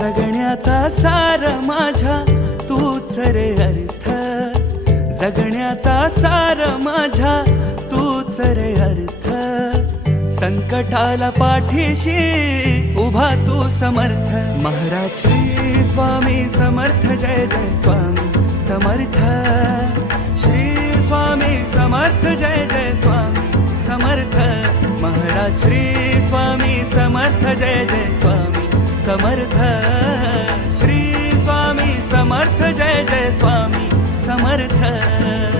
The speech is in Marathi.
जगण्याचा सार माझ्या तूच रे अर्थ, जगण्याचा सार माझ्या तूच रे अर्थ. संकटाला पाठीशी उभा तू समर्थ. महाराज श्री स्वामी समर्थ, जय जय स्वामी समर्थ. श्री स्वामी समर्थ, जय जय स्वामी समर्थ. महाराज श्री स्वामी समर्थ, जय जय स्वामी समर्थ. श्री स्वामी समर्थ, जय जय स्वामी समर्थ.